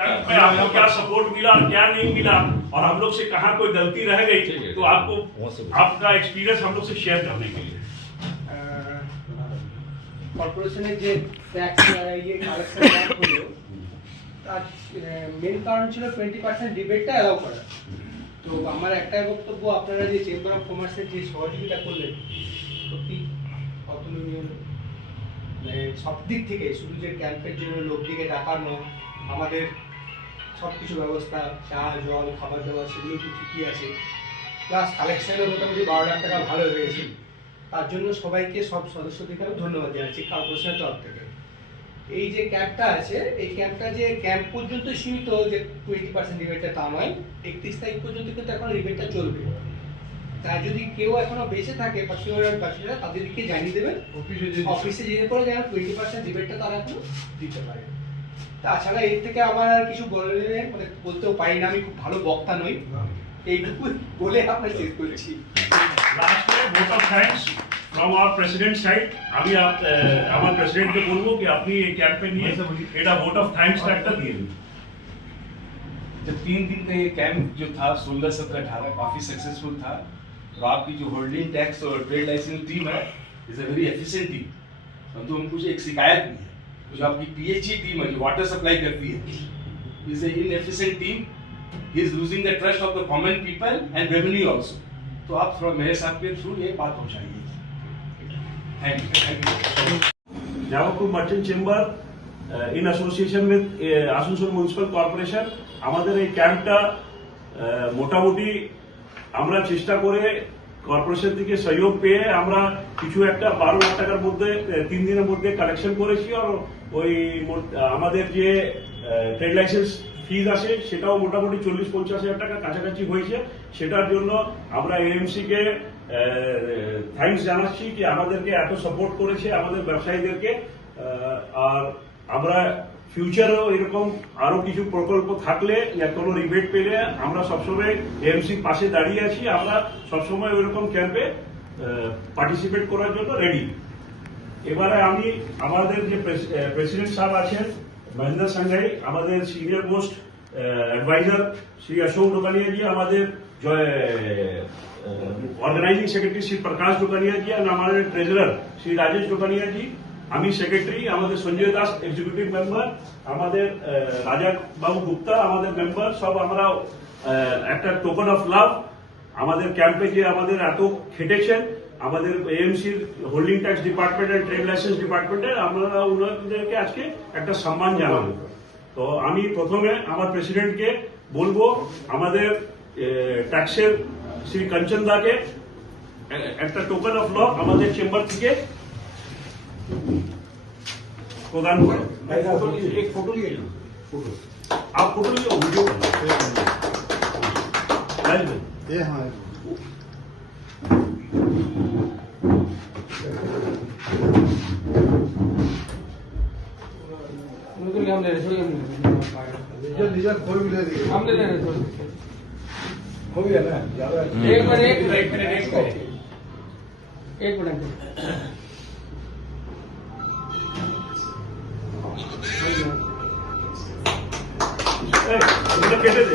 में आपको क्या सपोर्ट मिला और क्या नहीं मिला और हम लोग से कहाँ कोई गलती रह गई तो आपको आपका एक्सपीरियंस हम लोग से शेयर करने के लिए কর্পোরেশনের যে ট্যাক্স ইয়ে কালেকশন হলো তার মেন কারণ ছিল 20% ডিবেটটা অ্যালাউ করা। তো আমার একটাই বক্তব্য, আপনারা যে চেম্বার অফ কমার্সের যে সহযোগিতা করলেন সত্যি অতুলনীয়, মানে সব দিক থেকে, শুধু যে ক্যাম্পের জন্য লোকটিকে ডাকানো, আমাদের সব কিছু ব্যবস্থা, চা জল খাবার দাবার সেগুলো তো ঠিকই আছে, প্লাস কালেকশনের মোটামুটি 12 লাখ টাকা ভালো হয়েছে। তার জন্য সবাইকে, সব সদস্যদেরকে আমি ধন্যবাদ জানাচ্ছি কর্পোরেশনের তরফ থেকে। এই যে ক্যাম্পটা আছে, এই ক্যাম্পটা যে ক্যাম্প পর্যন্ত সীমিত, যে 20% রিবেটটা তা নয়, 31 তারিখ পর্যন্ত কিন্তু এখন রিবেটটা চলবে। তাই যদি কেউ এখনো বেঁচে থাকে বাচ্চারা তাদেরকে জানিয়ে দেবেন, অফিসে যেতে পারে যেন 20% রিবেটটা তারা এখনো দিতে পারে। তাছাড়া এর থেকে আমার আর কিছু মানে বলতেও পারি না, আমি খুব ভালো বক্তা নই, এইটুকু বলে আমরা শেষ করছি। लास्ट में vote of thanks from our president side. अभी आप हमारे प्रेसिडेंट को बोलबो कि अपनी कैंप पे निये एटा वोट ऑफ थैंक्स का একটা দিয়ে দিন। जब 3 दिन का ये कैंप जो था 16, 17, 18 काफी सक्सेसफुल था और आपकी जो होल्डिंग टैक्स और ट्रेड लाइसेंस टीम है is a very efficient team. तो हमको एक शिकायत भी है, जो आपकी पीएचई टीम है जो वाटर सप्लाई करती है is a inefficient team, he is losing the trust of the common people and revenue also. तो आप फ्रॉम मेरे साहब के थ्रू ये बात पहुंचाइए। Thank you. Jawapur merchant chamber in association with Asansol municipal corporation আমাদের এই ক্যাম্পটা মোটামুটি আমরা চেষ্টা করে কর্পোরেশন থেকে সহযোগ পেয়ে আমরা কিছু একটা 12 লাখ টাকার মধ্যে 3 দিনের মধ্যে কালেকশন করেছি। আর ওই আমাদের যে ট্রেড লাইসেন্স ফিজ আছে সেটাও মোটামুটি 40-50 হাজার টাকা কাছাকাছি হয়েছে। সেটার জন্য আমরা এএমসি কে থ্যাঙ্কস জানাচ্ছি কি আমাদেরকে এত সাপোর্ট করেছে, আমাদের ব্যবসায়ীদেরকে। আর আমরা ফিউচারেও এরকম আরো কিছু প্রকল্প থাকলে या কোনো রিবেট পেলে আমরা সবসময় এএমসির পাশে দাঁড়িয়ে আছি। আমরা সবসময় ওইরকম ক্যাম্পে পার্টিসিপেট করার জন্য রেডি। এবারে আমি আমাদের যে প্রেসিডেন্ট সাহেব আছেন মহেন্দ্র সাংঘাই, আমাদের senior most advisor Shri Ashok Dokania ji, আমাদের ऑर्गेनाइजिंग सेक्रेटरी श्री प्रकाश डोकानिया जी और हमारे ट्रेजरर श्री राजेश डोकानिया जी, আমি সেক্রেটারি, আমাদের সঞ্জয় দাস এক্সিকিউটিভ মেম্বার, আমাদের রাজা বাবু গুপ্তা আমাদের মেম্বার, সব আমরা একটা টোকেন অফ লাভ আমাদের ক্যাম্পে যে আমাদের এত খেটেছেন আমাদের এএমসির holding tax department and trade licence ডিপার্টমেন্টে, আমরা ওনাদেরকে আজকে একটা সম্মান জানাবো। তো আমি প্রথমে আমার প্রেসিডেন্টকে বলবো আমাদের ট্যাক্সের শ্রী कंचन দাকে একটা টোকেন অফ ল আমাদের চেম্বার থেকে প্রদান করো। एक फोटो लिए फोटो आप फोटो लिए वीडियो ये हाँ हम ले रहे लीजा खोल भी ले दिए, हम ले रहे हैं। हो गया ना ज्यादा। एक मिनट केटे दे